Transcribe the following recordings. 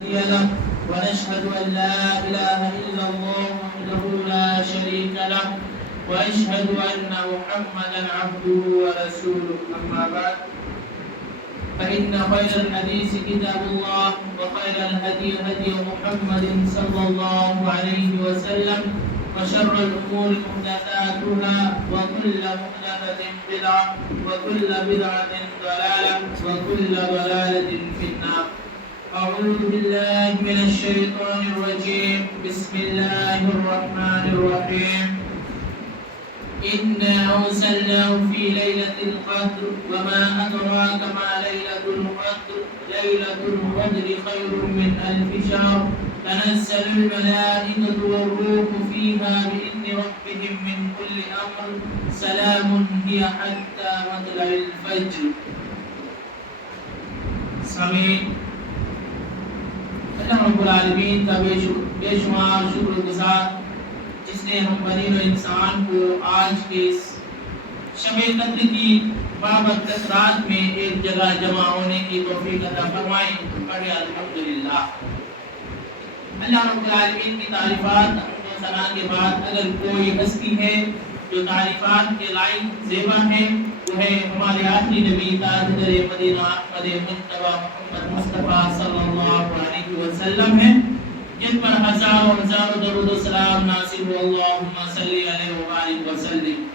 له ونشهد أن لا إله إلا الله وحده لا شريك له وأشهد أن محمدا عبده ورسوله أما بعد فإن خير الحديث كتاب الله وخير الهدي هدي محمد صلى الله عليه وسلم وشر الأمور محدثاتها وكل محدثة بدعة وكل بدعة ضلالة وكل ضلالة في النار. أعوذ بالله من الشيطان الرجيم. بسم الله الرحمن الرحيم. إنا أرسلناه في ليلة القدر وما أدراك ما ليلة القدر. ليلة القدر خير من ألف شهر. تنزل الملائكة والروح فيها بإذن ربهم من كل أمر. سلام هي حتى مطلع الفجر. سامعین، اللہ رب العالمین کا بے شمار شکر گزار جس نے ہم بنی و انسان کو آج کے اس شب قدر کی بابرکت رات میں ایک جگہ جمع ہونے کی توفیق عطا فرمائی. پڑھے الحمدللہ. اللہ رب العالمین کی تعریفات و ثنا کے بعد اگر کوئی ہستی ہے جو تعریفات کے لائق زیبا ہے وہ ہے ہمارے آخری نبی تاجدار مدینہ احمد مجتبی محمد مصطفیٰ صلی اللہ علیہ وسلم ہے، جن پر ہزاروں درود و سلام نازل ہو. اللہم صلی علیہ وآلہ وسلم.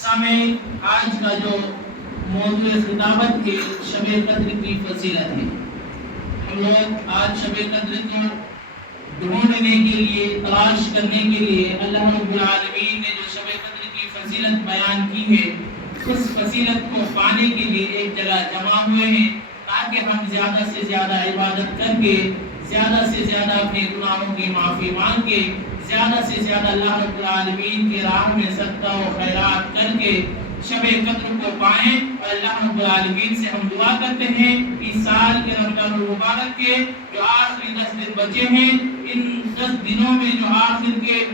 سامعین، آج کا جو موضوع خطابت ہے شب قدر کی فضیلت ہے. ہم لوگ آج شب قدر کو ڈھونڈنے کے لیے، تلاش کرنے کے لیے اللہ رب العالمین نے جو شب قدر کی فضیلت بیان کی ہے اس فضیلت کو پانے کے لیے ایک جگہ جمع ہوئے ہیں تاکہ ہم زیادہ سے زیادہ عبادت کر کے، زیادہ سے زیادہ اپنے گناہوں کی معافی مانگ کے، زیادہ سے زیادہ اللہ رب العالمین کے راہ میں صدقہ و خیرات کر کے شب قدر کو پائیں. اور اللہ رب العالمین سے ہم دعا کرتے ہیں اس سال کے رمضان المبارک کے جو آخری 10 دن بچے ہیں، ان 10 دنوں میں جو آخر کے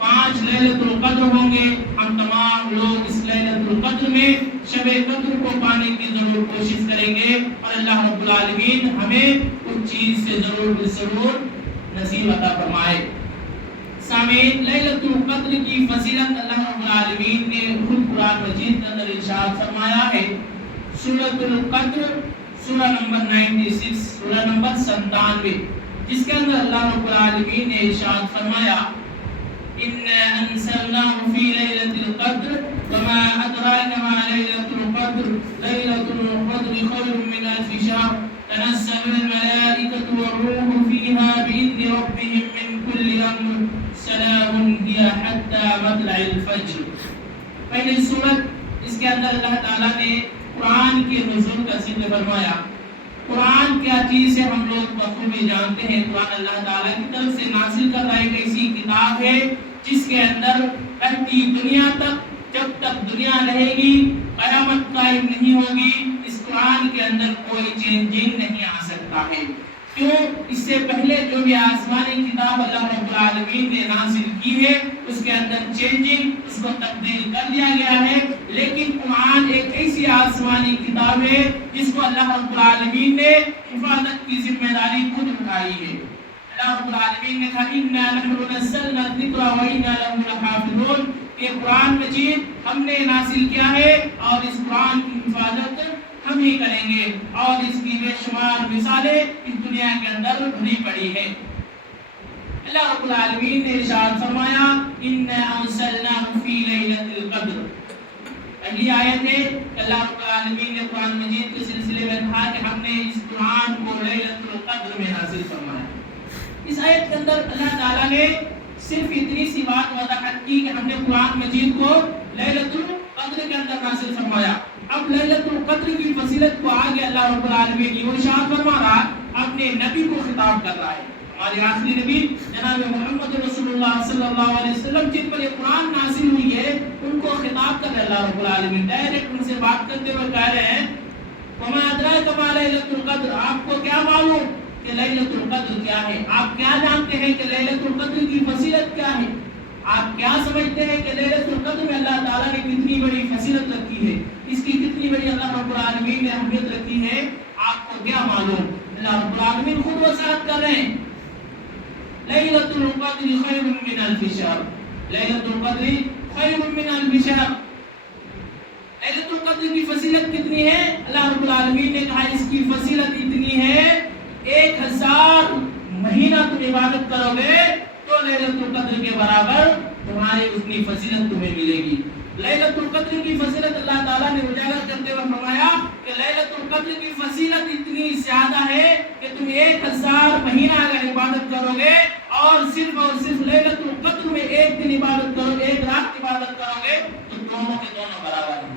5 لیلۃ القدر ہوں گے، ہم تمام لوگ اس لیلۃ القدر میں شب قدر کو پانے کی ضرور کوشش کریں گے اور اللہ رب العالمین ہمیں اس چیز سے ضرور نصیب عطا فرمائے. سامعین، لیلۃ القدر کی فضیلت اللہ رب العالمین نے خود قرآن مجید کے اندر ارشاد فرمایا ہے. سورۃ القدر سورہ نمبر 96، سورہ نمبر 97، جس کے اندر اللہ رب العالمین نے ارشاد فرمایا إنا أنزلناه في ليلة القدر وما أدراك ما ليلة القدر. ليلة القدر خير من ألف شهر. تنزل الملائكة والروح فيها بإذن ربهم من كل أمر. سلام هي حتى مطلع الفجر. پہلی سورت، اس کے اندر اللہ تعالیٰ نے قرآن کے نزول کا ذکر فرمایا. قرآن کیا چیز ہے ہم لوگ بخوبی جانتے ہیں. قرآن اللہ تعالیٰ کی طرف سے نازل کردہ ایک ایسی کتاب ہے جس کے اندر رہتی دنیا تک، جب تک دنیا رہے گی، قیامت قائم نہیں ہوگی، اس قرآن کے اندر کوئی چینجنگ نہیں آ سکتا ہے. کیوں؟ اس سے پہلے جو بھی آسمانی کتاب اللہ رب العالمین نے نازل کی ہے اس کے اندر چینجنگ، اس کو تبدیل کر دیا گیا ہے. لیکن قرآن ایک ایسی آسمانی کتاب ہے جس کو اللہ رب العالمین نے حفاظت کی ذمہ داری خود اٹھائی ہے. اللہ رب العالمین نے کہا اِنَّا نَحْنُ نَزَّلْنَا الذِّكْرَ وَإِنَّا لَهُ لَحَافِظُونَ. یہ قرآن مجید ہم نے نازل کیا ہے اور اس قرآن کی حفاظت ہم ہی کریں گے، اور اس کی بے شمار مثالیں اس دنیا کے اندر بھری پڑی ہیں. اللہ رب العالمین نے ارشاد فرمایا اِنَّا أَرْسَلْنَاهُ فِي لَيْلَةِ الْقَدْرِ. پہلی آیت ہے کہ اللہ رب العالمین نے قرآن مجید کے سلسلے میں کہا کہ ہم نے اس قرآن کو لیلۃ القدر میں نازل فرمایا. اس آیت کے اندر اللہ تعالیٰ نے صرف اتنی سی بات وضاحت کی کہ ہم نے قرآن مجید کو لیلۃ القدر کے اندر نازل فرمایا. اب لیلۃ القدر کی فضیلت کو آگے اللہ رب العالمین یہ ارشاد فرما رہا، اپنے نبی کو خطاب کر رہا ہے. ہمارے آخری نبی جناب محمد رسول اللہ صلی اللہ علیہ وسلم جن پر یہ قرآن نازل ہوئی ہے ان کو خطاب کر رہے اللہ رب العالمین. ڈائریکٹ ان سے بات کرتے ہوئے کہہ رہے ہیں وما ادراک ما لیلۃ القدر. آپ کو کیا معلوم کہ لیلۃ القدر کیا ہے؟ آپ کیا جانتے ہیں کہ لیلۃ القدر کی فضیلت کیا ہے؟ آپ کیا سمجھتے ہیں کہ لیلۃ القدر میں اللہ تعالیٰ نے کتنی بڑی فضیلت رکھی ہے، اس کی کتنی بڑی اللہ رب العالمین نے اہمیت رکھی ہے؟ آپ کو کیا معلوم؟ اللہ رب العالمین خود وصیت کر رہے ہیں لیلۃ القدر خیر من الف شہر، لیلۃ القدر خیر من الف شہر۔ لیلۃ القدر کی فضیلت کتنی ہے؟ اللہ رب العالمین نے کہا اس کی فضیلت اتنی ہے 1000 مہینہ تم عبادت کرو گے تو لیلۃ القدر کے برابر تمہاری اتنی فضیلت تمہیں ملے گی۔ لیلۃ القدر کی فضیلت اللہ تعالیٰ نے اجاگر کرتے ہوئے فرمایا کہ لیلۃ القدر کی فضیلت اتنی زیادہ ہے کہ تم 1000 مہینہ اگر عبادت کرو گے اور صرف لیلۃ القدر میں ایک دن عبادت کرو، ایک رات عبادت کرو گے تو دونوں کے دونوں برابر ہیں۔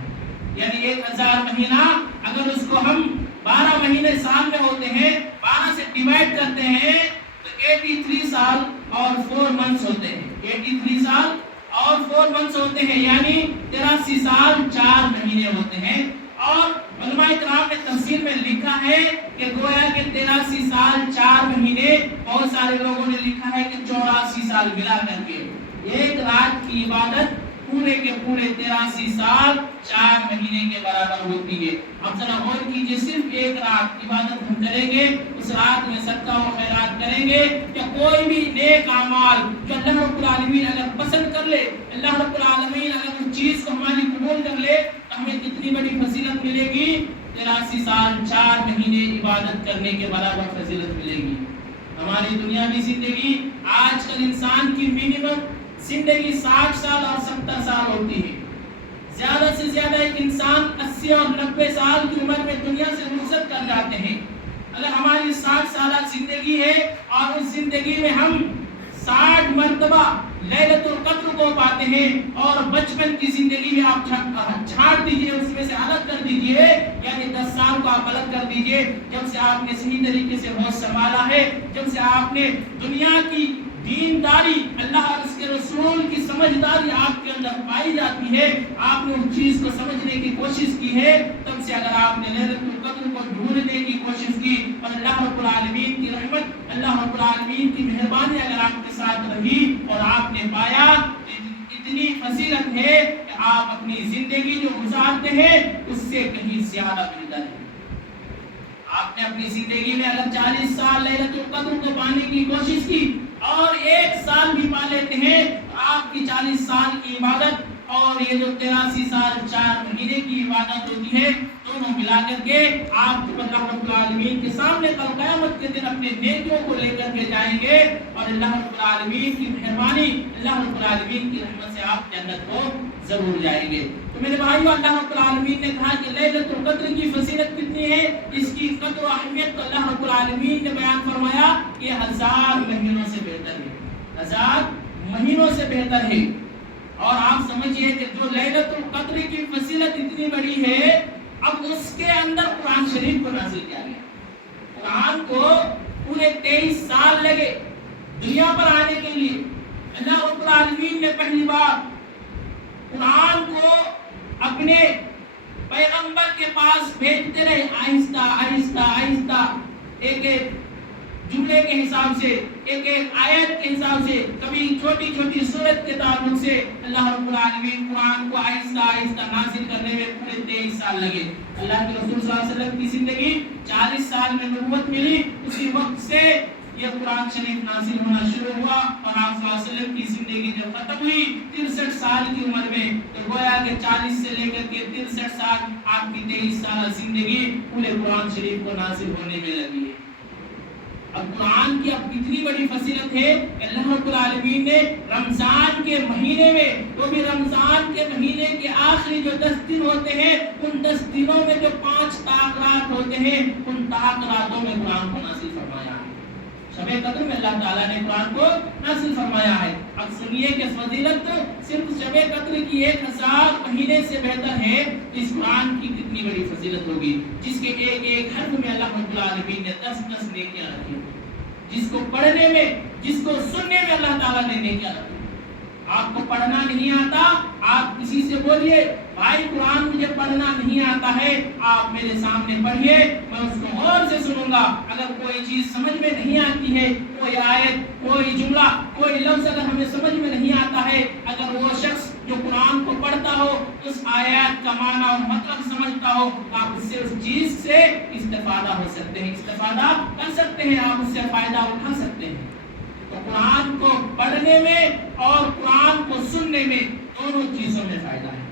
یعنی 1000 مہینہ اگر اس کو ہم 12 مہینے سال میں ہوتے ہیں، 12 سے ڈیوائڈ کرتے ہیں تو 83 سال اور 4 منتھس ہوتے ہیں، 83 سال اور 4 منتھس ہوتے ہیں، یعنی 83 سال 4 مہینے ہوتے ہیں۔ اور علماء کرام نے تفسیر میں لکھا ہے کہ گویا کہ 83 سال 4 مہینے، بہت سارے لوگوں نے لکھا ہے کہ 84 سال ملا کر کے ایک رات کی عبادت پورے کے پورے 83 سال 4 مہینے کے برابر ہوتی ہے۔ اب ذرا غور کیجئے، صرف ایک رات عبادت ہم کریں گے، اس رات میں صدقہ و خیرات کریں گے یا کوئی بھی نیک اعمال جو اللہ رب العالمین اگر پسند کر لے، اللہ رب العالمین اگر اس چیز کو ہماری قبول کر لے تو ہمیں کتنی بڑی فضیلت ملے گی؟ 83 سال 4 مہینے عبادت کرنے کے برابر فضیلت ملے گی۔ ہماری دنیاوی زندگی آج کل انسان کی منیمم زندگی 60 سال اور 70 سال ہوتی ہے۔ زیادہ سے زیادہ ایک انسان 80 اور 90 سال کی عمر میں دنیا سے رخصت کر جاتے ہیں۔ اگر ہماری 60 سالہ زندگی ہے اور اس زندگی میں ہم 60 مرتبہ لیلۃ القدر کو پاتے ہیں اور بچپن کی زندگی میں آپ چھاڑ دیجئے، اس میں سے الگ کر دیجئے، یعنی 10 سال کو آپ الگ کر دیجئے، جب سے آپ نے صحیح طریقے سے ہوش سنبھالا ہے، جب سے آپ نے دنیا کی دینداری، اللہ اور اس کے رسول کی سمجھداری آپ کے اندر پائی جاتی ہے، آپ نے اس چیز کو سمجھنے کی کوشش کی ہے، تب سے اگر آپ نے لیلۃ القدر کو ڈھونڈنے کی کوشش کی اور اللہ رب العالمین کی رحمت، اللہ رب العالمین کی مہربانی اگر آپ کے ساتھ رہی اور آپ نے پایا، اتنی فضیلت ہے کہ آپ اپنی زندگی جو گزارتے ہیں اس سے کہیں زیادہ بہتر ہے۔ آپ نے اپنی زندگی میں اگر 40 سال لیلۃ القدر کو پانے کی کوشش کی اور 1 سال بھی پا لیتے ہیں تو آپ کی 40 سال کی عبادت اور یہ جو 83 سال 4 مہینے کی عبادت ہوتی ہے، دونوں ملا کر کے آپ جب اللہ رب العالمین کے سامنے کل قیامت کے دن اپنے نیکیوں کو لے کر کے جائیں گے اور اللہ رب العالمین کی مہربانی، اللہ رب العالمین کی رحمت سے آپ جنت کو ضرور جائیں گے۔ تو میرے بھائیو، اللہ رب العالمین نے کہا کہ لیلۃ القدر کی فضیلت کتنی ہے، اس کی قدر و اہمیت کو اللہ رب العالمین نے بیان فرمایا کہ 1000 مہینوں سے بہتر ہے، 1000 مہینوں سے بہتر ہے۔ اور آپ سمجھئے کہ جو لیلۃ القدر کی فضیلت اتنی بڑی ہے، اب اس کے اندر قرآن شریف کو نازل کیا گیا۔ قرآن کو پورے 23 سال لگے دنیا پر آنے کے لیے۔ اللہ رب العالمین نے پہلی بار قرآن کو اپنے پیغمبر کے پاس بھیجتے رہے، آہستہ آہستہ آہستہ، ایک ایک جملے کے حساب سے، ایک ایک آیت کے حساب سے، کبھی چھوٹی چھوٹی سورت کے تعلق سے اللہ رب العالمین قرآن کو آہستہ آہستہ نازل کرنے میں پورے 23 سال لگے۔ اللہ کے رسول صلی اللہ علیہ وسلم کی زندگی 40 سال میں نبوت ملی، اسی وقت سے یہ قرآن شریف نازل ہونا شروع ہوا اور آپ صلی اللہ علیہ وسلم کی زندگی جب ختم ہوئی 63 سال کی عمر میں، تو گویا کہ 40 سے لے کر کے 63 سال آپ کی 23 سالہ زندگی پورے قرآن شریف کو نازل ہونے میں لگی ہے۔ اب قرآن کی اب کتنی بڑی فضیلت ہے، اللہ رب العالمین نے رمضان کے مہینے میں، وہ بھی رمضان کے مہینے کے آخری جو 10 دن ہوتے ہیں، ان 10 دنوں میں جو 5 طاق رات ہوتے ہیں، ان طاق راتوں میں قرآن کو نازل فرمایا ہے۔ شب قدر میں اللہ تعالیٰ نے قرآن کو نازل فرمایا ہے۔ اب سنیے کہ فضیلت صرف شب قدر کی 1000 مہینے سے بہتر ہے، اس قرآن کی کتنی بڑی فضیلت ہوگی، جس کے ایک ایک حرف میں اللہ رب العالمین نے 10 نیکیاں رکھی، جس کو پڑھنے میں، جس کو سننے میں اللہ تعالیٰ نے نیکیاں رکھی۔ آپ کو پڑھنا نہیں آتا، آپ کسی سے بولیے بھائی قرآن مجھے پڑھنا نہیں آتا ہے، آپ میرے سامنے پڑھیے، میں اس کو غور سے سنوں گا، اگر کوئی چیز سمجھ میں نہیں آتی ہے وہ کوئی آیت، کوئی جملہ، کوئی لفظ اگر ہمیں سمجھ میں نہیں آتا ہے، اگر وہ شخص جو قرآن کو پڑھتا ہو اس آیات کا معنی اور مطلب سمجھتا ہو، آپ اس سے اس چیز سے استفادہ ہو سکتے ہیں، استفادہ کر سکتے ہیں، آپ اس سے فائدہ اٹھا سکتے ہیں۔ تو قرآن کو پڑھنے میں اور قرآن کو سننے میں دونوں چیزوں میں فائدہ ہے۔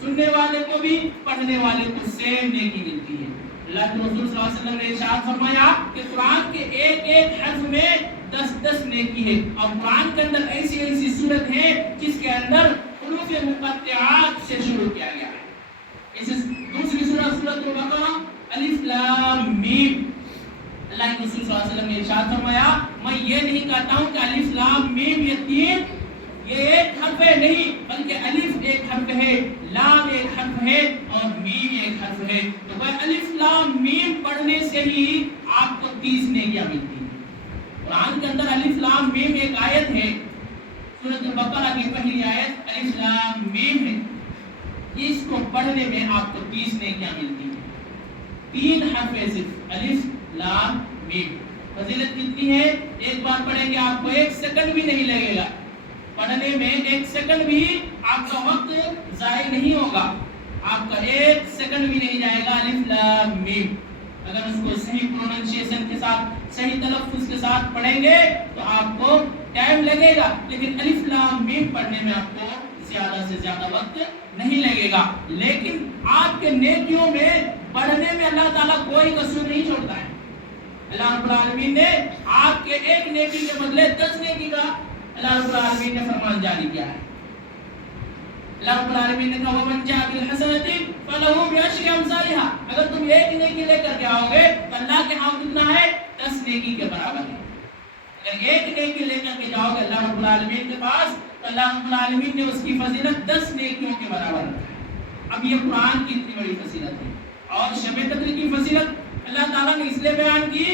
سننے والے کو بھی، پڑھنے والے کو سیم نیکی ملتی ہے۔ اللہ کے رسول صلی اللہ علیہ وسلم نے ارشاد فرمایا کہ قرآن کے ایک ایک حرف میں 10 نیکی ہے، اور قرآن کے اندر ایسی ایسی صورت ہے جس کے اندر حروف مقطعات سے شروع کیا گیا ہے۔ اس دوسری سورۃ البقرہ الف لام میم، اللہ کے رسول صلی اللہ علیہ وسلم نے ارشاد فرمایا میں یہ نہیں کہتا ہوں کہ الف لام میم یہ تین یہ ایک حرف ہے، نہیں، بلکہ الف ایک حرف ہے، لام ایک حرف ہے اور میم ایک حرف ہے۔ تو وہ الف لام میم پڑھنے سے ہی آپ کو 30 نیکیاں ملتی ہیں۔ قرآن کے اندر الف لام میم ایک آیت ہے، سورۃ البقرہ کی پہلی آیت الف لام میم ہے، اس کو پڑھنے میں آپ کو 30 نیکیاں ملتی ہیں۔ 3 حرف ہے صرف، الف لام میم۔ فضیلت کتنی ہے؟ ایک بار پڑھیں گے آپ کو 1 سیکنڈ بھی نہیں لگے گا، پڑھنے میں 1 سیکنڈ بھی آپ کا وقت ضائع نہیں ہوگا، آپ کا 1 سیکنڈ بھی نہیں جائے گا۔ الف لام میم اگر اس کو صحیح پروننسیشن کے ساتھ، صحیح تلفظ کے ساتھ پڑھیں گے تو آپ کو ٹائم لگے گا، لیکن الف لام میم پڑھنے میں آپ کو زیادہ سے زیادہ وقت نہیں لگے گا۔ لیکن آپ کے نیکیوں میں پڑھنے میں اللہ تعالیٰ کوئی قصور نہیں چھوڑتا ہے۔ اللہ رب العالمین نے آپ کے ایک نیکی کے بدلے 10 نیکی کا اللہ رب العالمین نے فرمان جاری کیا ہے۔ اللہ رب العالمین نے کہا وَمَنْ جَاءَ بِالْحَسَنَةِ فَلَهُ بِعَشْرِ أَمْثَالِهَا، اگر تم ایک نیکی لے کر کے آؤ گے تو اللہ کے ہاں کتنا ہے؟ 10 نیکی کے برابر ہے۔ اگر ایک نیکی لے کر کے جاؤ گے اللہ رب العالمین کے پاس تو اللہ رب العالمین نے اس کی فضیلت 10 نیکیوں کے برابر رکھا ہے۔ اب یہ قرآن کی اتنی بڑی فضیلت ہے، اور شب قدر کی فضیلت اللہ تعالیٰ نے اس لیے بیان کی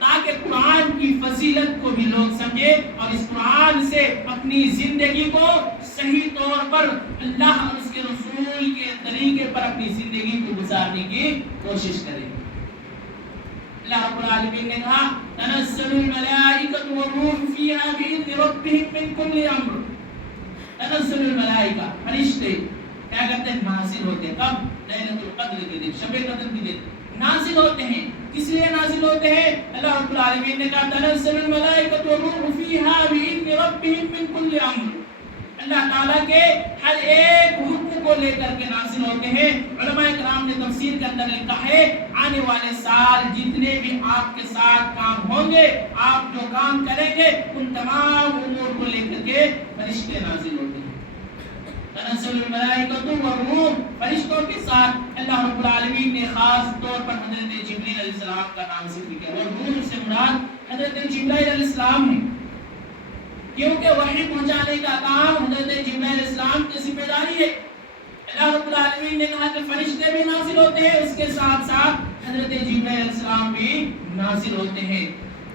تاکہ قرآن کی فضیلت کو بھی لوگ سمجھے اور اس قرآن سے اپنی زندگی کو صحیح طور پر اللہ اور اس کے رسول کے طریقے پر اپنی زندگی کو گزارنے کی کوشش کریں۔ اللہ رب العالمین نے کہا تنزل الملائکۃ والروح فیہا بإذن ربہم من کل امر۔ تنزل الملائکہ، فرشتے کیا کرتے ہیں؟ نازل ہوتے ہیں۔ کب؟ لیلۃ القدر کے دن، شب قدر کے دن نازل ہوتے ہیں۔ کس لیے نازل ہوتے ہیں؟ اللہ رب العالمین نے کہا تنزل الملائکۃ والروح فیہا بإذن ربہم من کل امر، اللہ تعالیٰ کے ہر ایک حکم کو لے کر کے نازل ہوتے ہیں۔ علماء کرام نے تفسیر کے اندر لکھا ہے آنے والے سال جتنے بھی آپ کے ساتھ کام ہوں گے، آپ جو کام کریں گے، ان تمام امور کو لے کر کے فرشتے نازل ہوتے ہیں۔ تنزل الملائکۃ والروح، فرشتوں کے ساتھ اللہ رب العالمین نے خاص طور پر حضرت جبریل علیہ السلام کا نام ذکر کیا، اور روح سے مراد حضرت جبرائیل علیہ السلام ہے، کیونکہ وحی پہنچانے کا کام حضرت جبرائیل علیہ السلام کی ذمہ داری ہے۔ اللہ رب العالمین نے کہا کہ فرشتے بھی نازل ہوتے ہیں، اس کے ساتھ ساتھ حضرت جبرائیل علیہ السلام بھی نازل ہوتے ہیں۔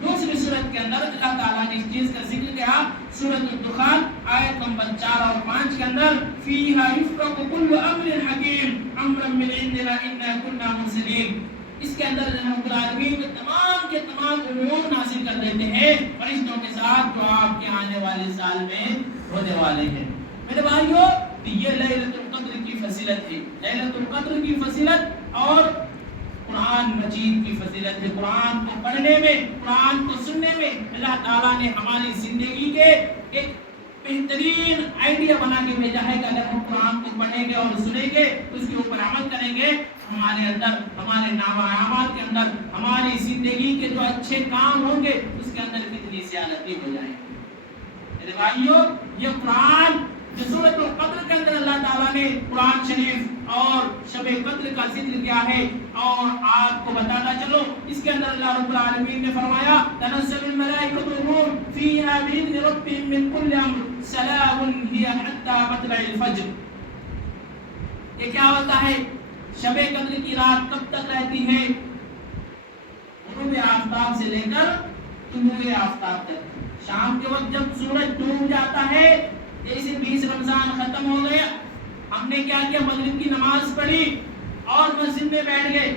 دوسری سورت کے اندر اللہ تعالیٰ نے اس چیز کا ذکر کیا، سورۃ الدخان آیت نمبر 4 اور 5 کے اندر فیہا یفرق کل امر حکیم امرا من عندنا انا کنا مرسلین، اس کے اندر اللہ رب العالمین تمام کے تمام امور نازل کر دیتے ہیں فرشتوں کے ساتھ جو آپ کے آنے والے سال میں ہونے والے ہیں۔ میرے بھائیو، یہ لیلۃ القدر کی فضیلت ہے، لیلۃ القدر کی فضیلت اور قرآن مجید کی فضیلت ہے۔ قرآن کو پڑھنے میں، قرآن کو سننے میں اللہ تعالیٰ نے ہماری زندگی کے ایک بہترین آئیڈیا بنا کے بھیجا ہے کہ اگر ہم قرآن کو پڑھیں گے اور سنیں گے، اس کے اوپر عمل کریں گے، ہمارے اندر، ہمارے نامہ اعمال کے اندر، ہماری زندگی کے جو اچھے کام ہوں گے اس کے اندر کتنی زیادتی ہو جائے گی۔ میرے بھائیو، یہ قرآن جو سورۃ القدر کے اندر اللہ تعالیٰ نے قرآن شریف اور شب قدر کا ذکر کیا ہے، اور آپ کو بتاتا چلو اس کے اندر اللہ رب العالمین نے فرمایا تنزل الملائکۃ والروح فیہا بإذن ربہم من کل امر سلام ہی حتی مطلع الفجر۔ یہ کیا ہوتا ہے؟ شب قدر کی رات کب تک رہتی ہے؟ غروب آفتاب سے لے کر طلوع آفتاب تک۔ شام کے وقت جب سورج ڈوب جاتا ہے، جیسے 20 رمضان ختم ہو گیا، ہم نے کیا کیا؟ مغرب کی نماز پڑھی اور مسجد میں بیٹھ گئے،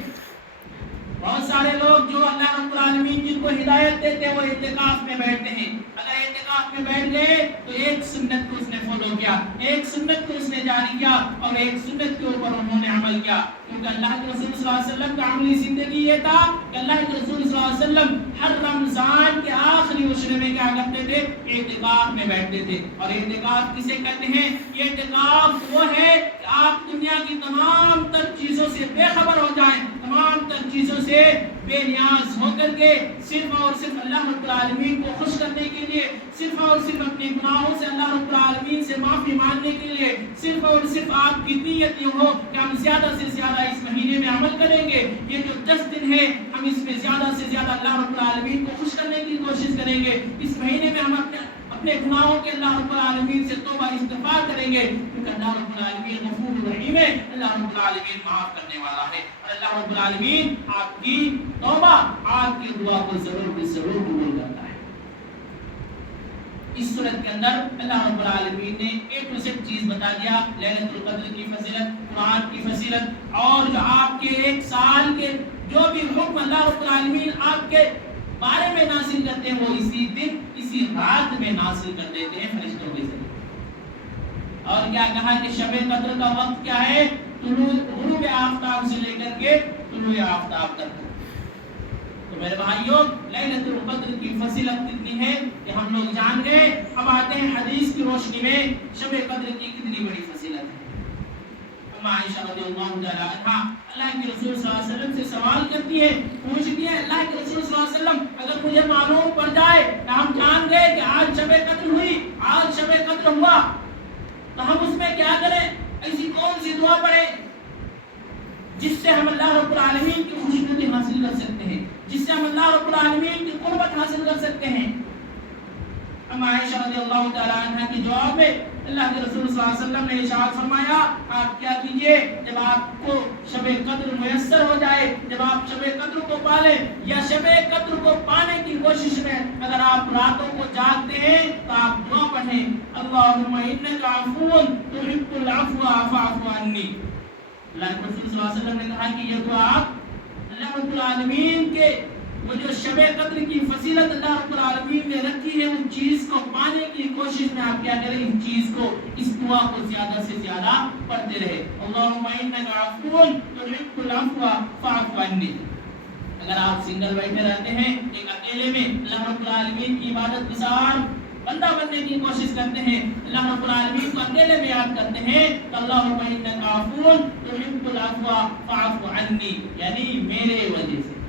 بہت سارے لوگ جو اللہ رب العالمین جن کو ہدایت دیتے ہیں وہ اعتکاف میں بیٹھتے ہیں. اگر اعتکاف میں بیٹھ گئے تو ایک سنت کو اس نے فالو کیا, ایک سنت کو اس نے جاری کیا اور ایک سنت کے اوپر انہوں نے عمل کیا. کیونکہ اللہ کے رسول صلی اللہ علیہ وسلم کا عملی زندگی یہ تھا کہ اللہ کے رسول صلی اللہ علیہ وسلم ہر رمضان کے آخری عشرے میں کیا کرتے تھے؟ اعتکاف میں بیٹھتے تھے. اور اعتکاف کسے کہتے ہیں؟ یہ اعتکاف وہ ہے کہ آپ دنیا کی تمام تر چیزوں سے بے خبر ہو جائیں, تمام تر چیزوں سے بے نیاز ہو کر کے صرف اور صرف اللہ رب العالمین کو خوش کرنے کے لیے, صرف اور صرف اپنے گناہوں سے اللہ رب العالمین سے معافی مانگنے کے لیے, صرف اور صرف آپ کی نیت یہ ہو کہ ہم زیادہ سے زیادہ اس مہینے میں عمل کریں گے. یہ جو 10 دن ہے ہم اس میں زیادہ سے زیادہ اللہ رب العالمین کو خوش کرنے کی کوشش کریں گے. اس مہینے میں ہم اپنے گناہوں کے اللہ رب العالمین سے توبہ استغفار کریں گے, کیونکہ اللہ رب العالمین غفور رحیم ہے, اللہ رب العالمین معاف کرنے والا ہے. اور اللہ رب العالمین آپ کی توبہ, آپ کی دعا کو ضرور قبول کرتا ہے. اس صورت کے اندر اللہ رب العالمین نے ایک دوسرے چیز بتا دیا, لیلۃ القدر کی فضیلت, قرآن کی فضیلت, اور جو آپ کے ایک سال کے جو بھی حکم اللہ رب العالمین آپ کے بارے میں نازل کرتے ہیں وہ اسی دن اسی رات میں نازل کر دیتے ہیں فرشتوں کے ذریعے. اور کیا کہا کہ شب قدر کا وقت کیا ہے؟ غروب آفتاب سے لے کر کے طلوع آفتاب تک. تو میرے بھائیوں, لیلۃ القدر کی فضیلت کتنی ہے کہ ہم لوگ جان گئے. اب آتے ہیں حدیث کی روشنی میں شب قدر کی کتنی بڑی فضیلت ہے. عائشہ رضی اللہ تعالی عنہا اللہ کے رسول صلی اللہ علیہ وسلم سے سوال کرتی ہے, پوچھتی ہے اللہ کے رسول صلی اللہ علیہ وسلم اگر مجھے معلوم پڑ جائے کہ ہم جان گئے کہ آج شب قدر ہوئی, آج شب قدر ہوا, تو ہم اس میں کیا کریں؟ ایسی کون سی دعا پڑھیں جس سے ہم اللہ رب العالمین کی خوشنودی حاصل کر سکتے ہیں, جس سے ہم اللہ رب العالمین کی قربت حاصل کر سکتے ہیں؟ ام عائشہ رضی اللہ تعالی عنہ کی جواب میں اللہ کے رسول صلی اللہ علیہ وسلم نے ارشاد فرمایا, آپ کیا کیجئے جب آپ کو شب قدر میسر ہو جائے, جب آپ شب قدر کو پالیں یا شب قدر کو پانے کی کوشش میں اگر آپ راتوں کو جاگتے ہیں تو آپ دعا پڑھیں, اللہم انک عفو تحب العفو فاعف عنی. اللہ کے رسول صلی اللہ علیہ وسلم نے کہا کہ یہ دعا آپ اللہ رب العالمین کے وہ جو شب قدر کی فضیلت اللہ رب العالمین نے رکھی ہے ان چیز کو پانے کی کوشش میں آپ کیا کریں, ان چیز کو, اس دعا کو زیادہ سے زیادہ پڑھتے رہے, اللہم انک عفو تحب العفو فاعف عنی. اگر آپ سنگل بیٹھے رہتے ہیں ایک اکیلے میں اللہ رب العالمین کی عبادت گزار بندہ بننے کی کوشش کرتے ہیں, اللہ رب العالمین کو اکیلے میں یاد کرتے ہیں, تو اللہم انک عفو تحب العفو فاعف عنی, یعنی میرے وجہ سے,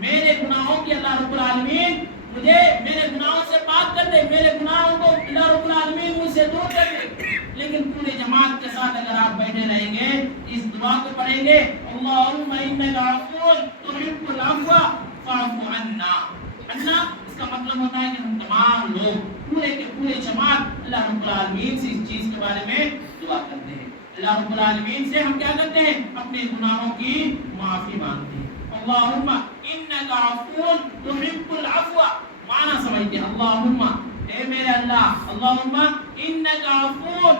میرے گناہوں کی اللہ رب العالمین مجھے میرے گناہوں سے پاک کر دے, میرے گناہوں کو اللہ رب العالمین مجھ سے دور کر دے. لیکن پورے جماعت کے ساتھ اگر آپ بیٹھے رہیں گے, اس دعا کو پڑھیں گے, اللہم انک عفو تحب العفو فاعف عنا. عنا اس کا مطلب ہوتا ہے کہ ہم تمام لوگ پورے کے پورے جماعت اللہ رب العالمین سے اس چیز کے بارے میں دعا کرتے ہیں. اللہ رب العالمین سے ہم کیا کرتے ہیں؟ اپنے گناہوں کی معافی مانگتے ہیں. اللہم انک عفو تحب العفو, معنی سمجھتے ہیں, اللہم اے میرے اللہ, اللہم انک عفو,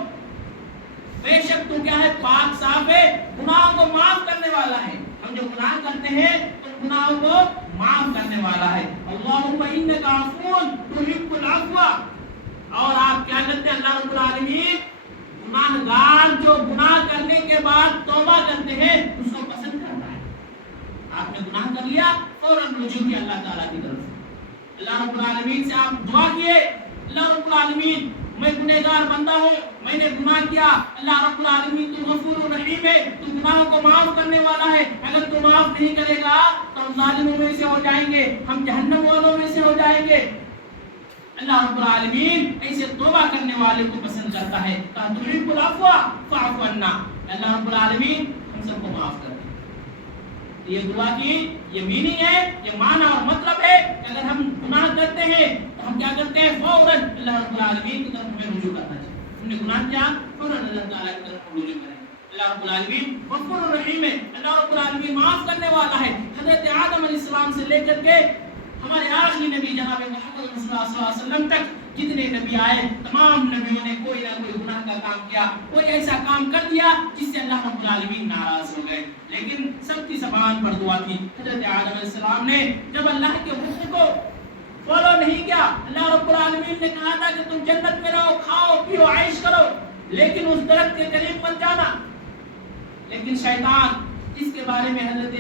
بے شک تو کیا ہے؟ پاک صاف ہے, گناہوں کو معاف کرنے والا ہے. ہم جو گناہ کرتے ہیں ان گناہوں کو معاف کرنے والا ہے. اللہم انک عفو تحب العفو, اور آپ کیا کرتے ہیں؟ اللہ رب العالمین گناہگار جو گناہ کرنے کے بعد توبہ کرتے ہیں اس کو پسند کرتا ہے. آپ نے گناہ کر لیا, فوراً رجوع کیا اللہ تعالیٰ کی طرف سے, اللہ رب العالمین سے آپ دعا کیے, اللہ رب العالمین میں گنہگار بندہ ہوں, میں نے گناہ کیا, اللہ رب العالمین تو غفور رحیم ہے, تو گناہوں کو معاف کرنے والا ہے, اگر تو معاف نہیں کرے گا تو ہم ظالموں میں سے ہو جائیں گے, ہم جہنم والوں میں سے ہو جائیں گے. اللہ رب العالمین ایسے توبہ کرنے والے کو پسند کرتا ہے. تحب العفو فاعف عنا, اللہ رب العالمین ہم سب کو معاف کرے. یہ دعا کی یہ میننگ ہے, یہ معنی اور مطلب ہے کہ اگر ہم گناہ کرتے ہیں تو ہم کیا کرتے ہیں؟ فوراً اللہ رب العالمین کی طرف ہمیں رجوع کرنا چاہیے. ہم نے گناہ کیا, فوراً اللہ تعالیٰ کی طرف رجوع کریں. اللہ رب العالمین غفور الرحیم ہے, اللہ رب العالمین معاف کرنے والا ہے. حضرت آدم علیہ السلام سے لے کر کے ہمارے آخری نبی جناب محمد صلی اللہ علیہ وسلم تک جتنے نبی آئے تمام نبیوں نے کوئی نہ کوئی گناہ کا کام کیا، کوئی ایسا کام کر دیا جس سے اللہ رب العالمین ناراض ہو گئے، لیکن سب کی زبان پر دعا تھی۔ حضرت آدم علیہ السلام نے جب اللہ کے حکم کو فالو نہیں کیا، اللہ رب العالمین نے کہا تھا کہ تم جنت میں رہو، کھاؤ پیو عیش کرو، لیکن اس درخت کے قریب مت جانا۔ لیکن شیطان، اس کے بارے میں حضرت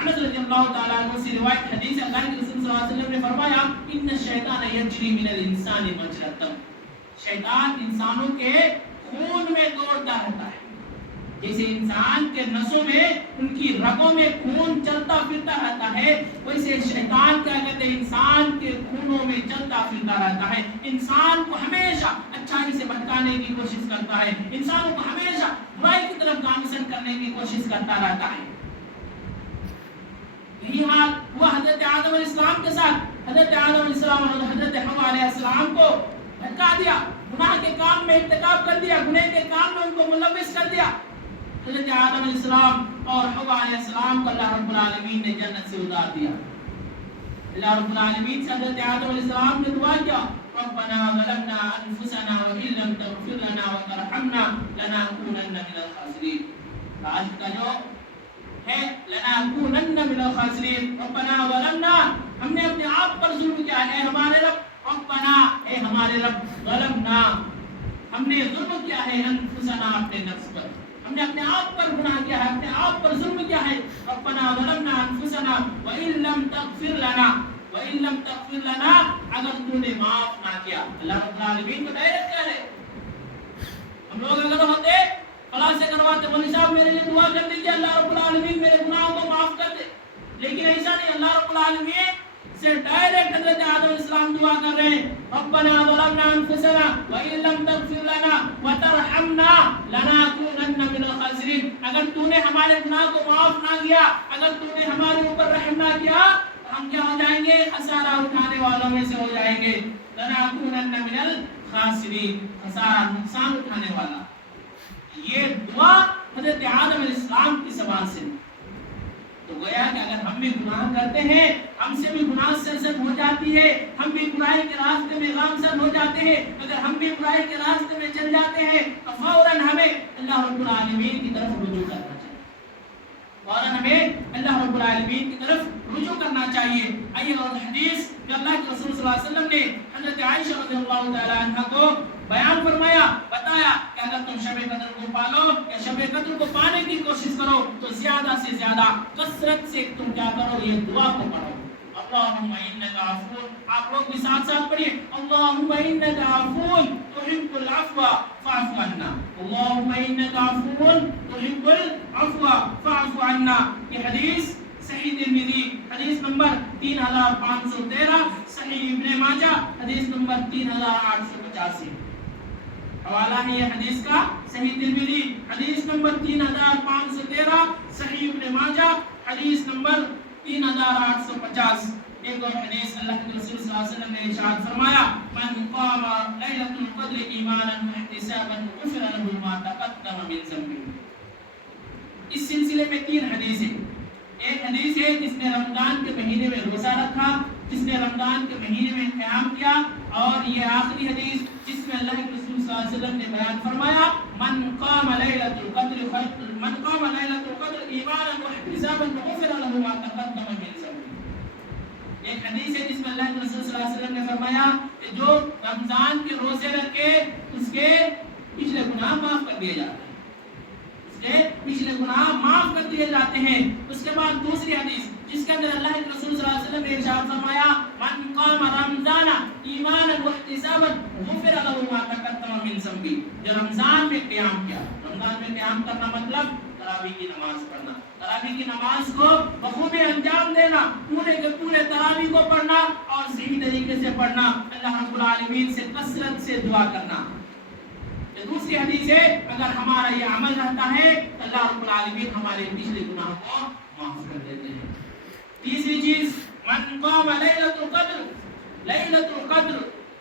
انس رضی اللہ تعالیٰ عنہ سے روایت حدیث ہے، اللہ کے رسول صلی اللہ علیہ وسلم نے فرمایا ان الشیطان یجری من الانسان مجرى الدم، شیطان انسانوں کے خون میں دوڑتا رہتا ہے، جیسے انسان کے نسوں میں ان کی رگوں میں خون چلتا پھرتا رہتا ہے، ویسے شیطان کیا کہتے ہیں انسان کے خونوں میں چلتا پھرتا رہتا ہے، انسان کو ہمیشہ اچھائی سے بھٹکانے کی کوشش کرتا ہے، انسانوں کو ہمیشہ برائی کی طرف گامزن کرنے کی کوشش کرتا رہتا ہے۔ یہی حال ہوا حضرت آدم علیہ السلام کے ساتھ، حضرت آدم علیہ السلام اور حضرت حوا علیہ السلام کو بھٹکا دیا، گناہ کے کام میں ارتکاب کر دیا، گناہ کے کام میں ان کو ملوث کر دیا۔ حضرت آدم علیہ السلام اور حوا علیہ السلام کو اللہ رب العالمین نے جنت سے اتار دیا۔ اللہ رب العالمین سے حضرت آدم علیہ السلام نے دعا کیا ربنا ظلمنا انفسنا وان لم تغفر لنا وترحمنا لنكونن من الخاسرین۔ آج کا جو ہے لنكونن من الخاسرین، ربنا ظلمنا، ہم نے اپنے آپ پر ظلم کیا ہے ہمارے رب، ربنا اے ہمارے رب، ظلمنا ہم نے ظلم کیا ہے، انفسنا اپنے نفس پر، ہم نے اپنے آپ پر گناہ کیا ہے، اپنے آپ پر ظلم کیا ہے، ربنا ظلمنا انفسنا وان لم تغفر لنا، وان لم تغفر لنا، اگر تو نے معاف نہ کیا۔ اللہ رب العالمین کو ڈائریکٹ کہہ رہے، ہم لوگ اگر ہوتے فلاں سے کرواتے مولوی صاحب میرے لیے دعا کر دیجیے اللہ رب العالمین میرے گناہوں کو معاف کر دے، لیکن ایسا نہیں، اللہ رب العالمین سے ڈائریکٹ حضرت آدم علیہ السلام دعا کر رہے ہیں ربنا ظلمنا انفسنا وان لم تغفر لنا وترحمنا لنكونن من الخاسرین، اگر تو نے ہمارے گناہ کو معاف نہ کیا، اگر تو نے ہمارے اوپر رحم نہ کیا، ہم کیا ہو جائیں گے، خسارہ اٹھانے والوں میں سے ہو جائیں گے، لنكونن من الخاسرین، خسارہ نقصان اٹھانے والا۔ یہ دعا حضرت آدم علیہ السلام کی زبان سے، تو گویا کہ اگر ہم بھی گناہ کرتے ہیں، ہم سے بھی گناہ سرزد ہو جاتی ہے، ہم بھی برائی کے راستے میں گامزن ہو جاتے ہیں، اگر ہم بھی برائی کے راستے میں چل جاتے ہیں تو فوراً ہمیں اللہ رب العالمین کی طرف رجوع کرنا چاہیے، فوراً ہمیں اللہ رب العالمین کی طرف رجوع کرنا چاہیے۔ آئیے اور حدیث کہ اللہ کے رسول صلی اللہ علیہ وسلم نے حضرت عائشہ رضی اللہ تعالی عنہ کو بیان فرمایا، بتایا کہ اگر تم شب قدر کو پالو یا شب قدر کو پانے کی کوشش کرو تو زیادہ سے زیادہ کثرت سے تم کیا کرو، یہ دعا کو پڑھو، اللہم انک عفو، آپ لوگ بھی ساتھ ساتھ پڑھیے، اللہم انک عفو تحب العفو فاعف عنا، اللہم انک عفو تحب العفو فاعف عنا۔ یہ حدیث صحیح ترمذی حدیث نمبر 3513، صحیح ابن ماجہ حدیث نمبر 3885، حوالہ ہے یہ حدیث کا صحیح ترمذی حدیث نمبر 3513، صحیح ابن ماجہ حدیث نمبر 3850۔ ایک اور حدیث اللہ کے رسول صلی اللہ علیہ وسلم نے ارشاد فرمایا من قام لیلۃ القدر ایمانا واحتسابا غفر له ما تقدم من ذنبه۔ اس سلسلے میں 3 حدیثیں، ایک حدیث ہے جس نے رمضان کے مہینے میں روزہ رکھا، جس نے رمضان کے مہینے میں قیام کیا، اور یہ آخری حدیث جس میں اللہ کے رسول صلی اللہ علیہ وسلم نے بیان فرمایا من قام لیلۃ القدر ایمانا واحتسابا غفر له ما تقدم من ذنبه۔ ایک حدیث ہے جس میں اللہ کے رسول صلی اللہ علیہ وسلم نے فرمایا کہ جو رمضان کے روزے رکھے اس کے پچھلے گناہ معاف کر دیے جاتے ہیں، اس کے پچھلے گناہ معاف کر دیے جاتے ہیں۔ اس کے بعد دوسری حدیث جس کے اندر اللہ کے رسول صلی اللہ علیہ وسلم نے ارشاد فرمایا من قام رمضان ایمانا واحتسابا غفر له ما تقدم من ذنبه، جو رمضان میں قیام کیا، رمضان میں قیام کرنا مطلب تراویح کی نماز پڑھنا، تراویح کی نماز کو بخوبی انجام دینا، پورے کے پورے تراویح کو پڑھنا اور صحیح طریقے سے پڑھنا، اللہ رب العالمین سے کثرت سے دعا کرنا۔ یہ دوسری حدیث ہے اگر ہمارا یہ عمل رہتا ہے تو اللہ رب العالمین ہمارے پچھلے گناہوں کو معاف کر دیتے ہیں۔ تیسری چیز من قام لیلۃ القدر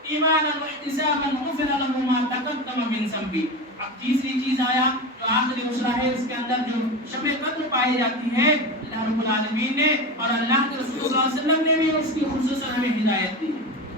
ایمانا واحتسابا غفر له ما تقدم من ذنبه۔ اب تیسری چیز آیا جو آخری عشرہ ہے، اس کے اندر جو شب قدر پائی جاتی ہے، اللہ رب العالمین نے اور اللہ کے رسول صلی اللہ علیہ وسلم نے بھی اس کی خصوصاً ہمیں ہدایت دی ہے،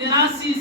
83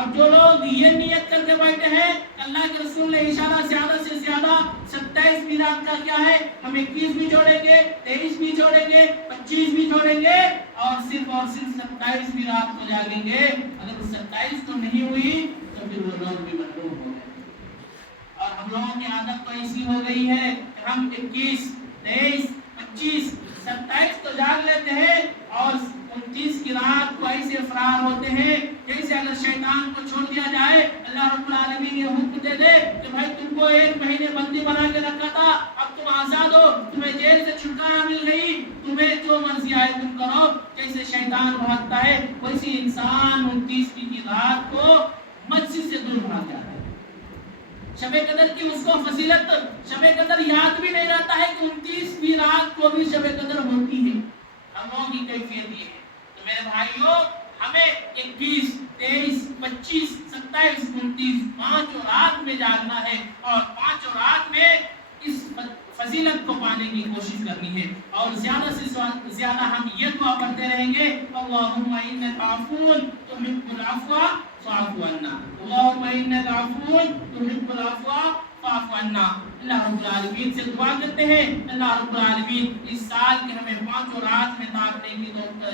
اب جو لوگ یہ نیت کر کے بیٹھے ہیں اللہ کے رسول نے اشارہ زیادہ سے زیادہ 27 میلاد کا کیا ہے، ہم 21 بھی جوڑیں گے، 23 بھی جوڑیں گے، 25 بھی جوڑیں گے اور صرف 27 میلاد کو جاگیں گے۔ اگر 27 تو نہیں ہوئی تو پھر وہ لوگ بھی محروم ہو گئے۔ اور ہم لوگوں کی عادت تو ایسی ہو گئی ہے کہ ہم 21 23 25 27 تو جاگ لیتے ہیں اور 29 کی رات کو ایسے فرار ہوتے ہیں جیسے اگر شیطان کو چھوڑ دیا جائے، اللہ رب العالمین یہ حکم دے دے کہ بھائی تم کو 1 مہینے بندی بنا کے رکھا تھا، اب تم آزاد ہو، تمہیں جیل سے چھٹکارا مل گئی، تمہیں جو مرضی آئے تم کرو۔ جیسے شیطان بھاگتا ہے ویسے انسان 29 کی رات کو مسجد سے دور بھاگ جاتا ہے۔ شب قدر کی اس کو فضیلت، شب قدر یاد بھی نہیں رہتا ہے کہ 29ویں رات کو بھی شب قدر ہوتی ہے۔ ہم لوگوں کی کیفیت یہ ہے۔ تو میرے بھائیوں، ہمیں 21 23 25 27 29 پانچوں رات میں جاگنا ہے اور پانچوں رات میں اس فضیلت کو پانے کی کوشش کرنی ہے۔ اور زیادہ سے زیادہ ہم یہ دعا کرتے رہیں گے، اللہم انک عفو تحب العفو فاعف عنا، اللہم انک عفو تحب العفو فاعف عنا۔ اللہ رب العالمین سے دعا کرتے ہیں اللہ رب العالمین اس سال کے ہمیں پانچوں رات میں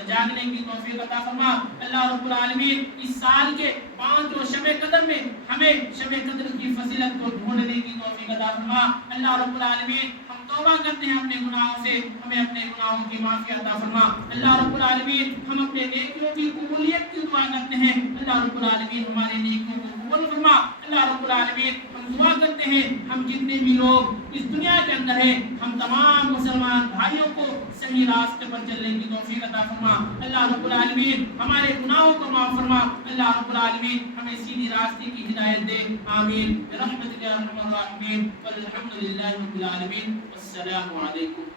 جاگنے کی توفیق عطا فرما۔ اللہ رب العالمین اس سال کے پانچوں شب قدر میں ہمیں شب قدر کی فضیلت کو ڈھونڈنے کی توفیق عطا فرما۔ اللہ رب العالمین ہم توبہ کرتے ہیں اپنے گناہوں سے، ہمیں اپنے گناہوں کی معافی عطا فرما۔ اللہ رب العالمین ہم اپنے نیکیوں کی قبولیت کی دعا کرتے ہیں، اللہ رب العالمین ہمارے نیکیوں کو قبول فرما۔ اللہ رب العالمین ہم دعا کرتے ہیں ہم جتنے بھی لوگ اس دنیا کے اندر ہیں، ہم تمام مسلمان بھائیوں کو صحیح راستے پر چلنے کی توفیق عطا فرما۔ اللہ رب العالمین ہمارے گناہوں کو معاف فرما۔ اللہ رب العالمین ہمیں سیدھی راستے کی ہدایت دے، آمین برحمتک یا ارحم الراحمین، والحمد للہ رب العالمین۔ السلام علیکم۔